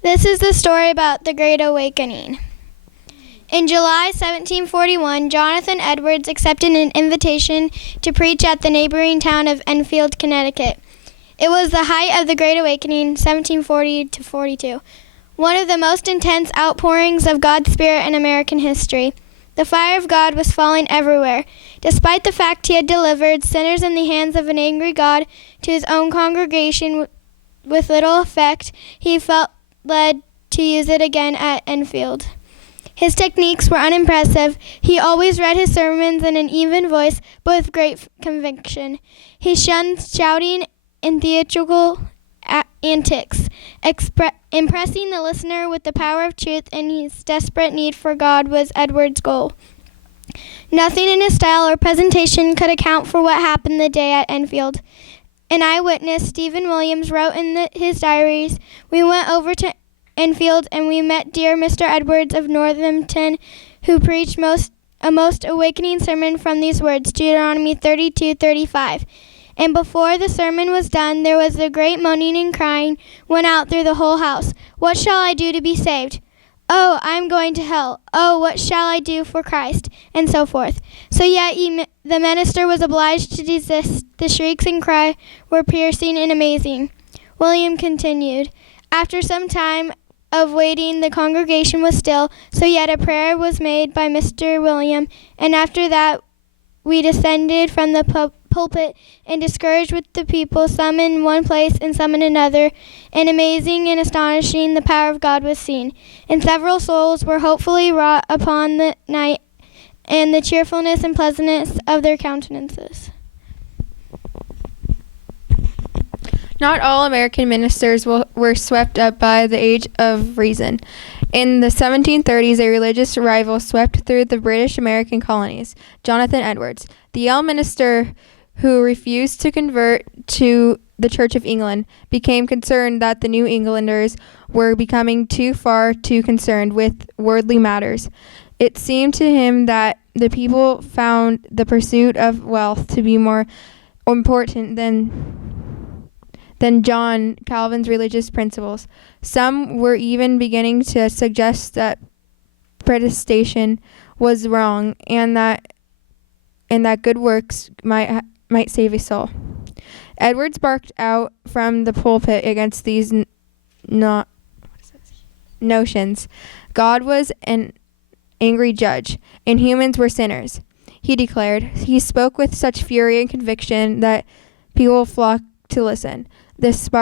This is the story about the Great Awakening. In July 1741, Jonathan Edwards accepted an invitation to preach at the neighboring town of Enfield, Connecticut. It was the height of the Great Awakening, 1740 to 42, one of the most intense outpourings of God's Spirit in American history. The fire of God was falling everywhere. Despite the fact he had delivered sinners in the hands of an angry God to his own congregation with little effect, he felt led to use it again at Enfield. His techniques were unimpressive. He always read his sermons in an even voice, but with great conviction. He shunned shouting and theatrical antics, impressing the listener with the power of truth and his desperate need for God was Edwards' goal. Nothing in his style or presentation could account for what happened the day at Enfield. An eyewitness, Stephen Williams, wrote in his diaries, "We went over to Enfield and we met dear Mr. Edwards of Northampton, who preached a most awakening sermon from these words, Deuteronomy 32:35. And before the sermon was done, there was a great moaning and crying went out through the whole house. What shall I do to be saved? Oh, I am going to hell. Oh, what shall I do for Christ?" And so forth. So yet the minister was obliged to desist. The shrieks and cry were piercing and amazing. William continued, "After some time of waiting, the congregation was still, so yet a prayer was made by Mr. William, and after that we descended from the pulpit, and discouraged with the people, some in one place and some in another, and amazing and astonishing the power of God was seen. And several souls were hopefully wrought upon the night, and the cheerfulness and pleasantness of their countenances." Not all American ministers were swept up by the age of reason. In the 1730s, a religious revival swept through the British American colonies. Jonathan Edwards, the Yale minister who refused to convert to the Church of England, became concerned that the New Englanders were becoming too concerned with worldly matters. It seemed to him that the people found the pursuit of wealth to be more important than John Calvin's religious principles. Some were even beginning to suggest that predestination was wrong and that good works might save a soul. Edwards barked out from the pulpit against these notions. God was an angry judge, and humans were sinners, he declared. He spoke with such fury and conviction that people flocked to listen. This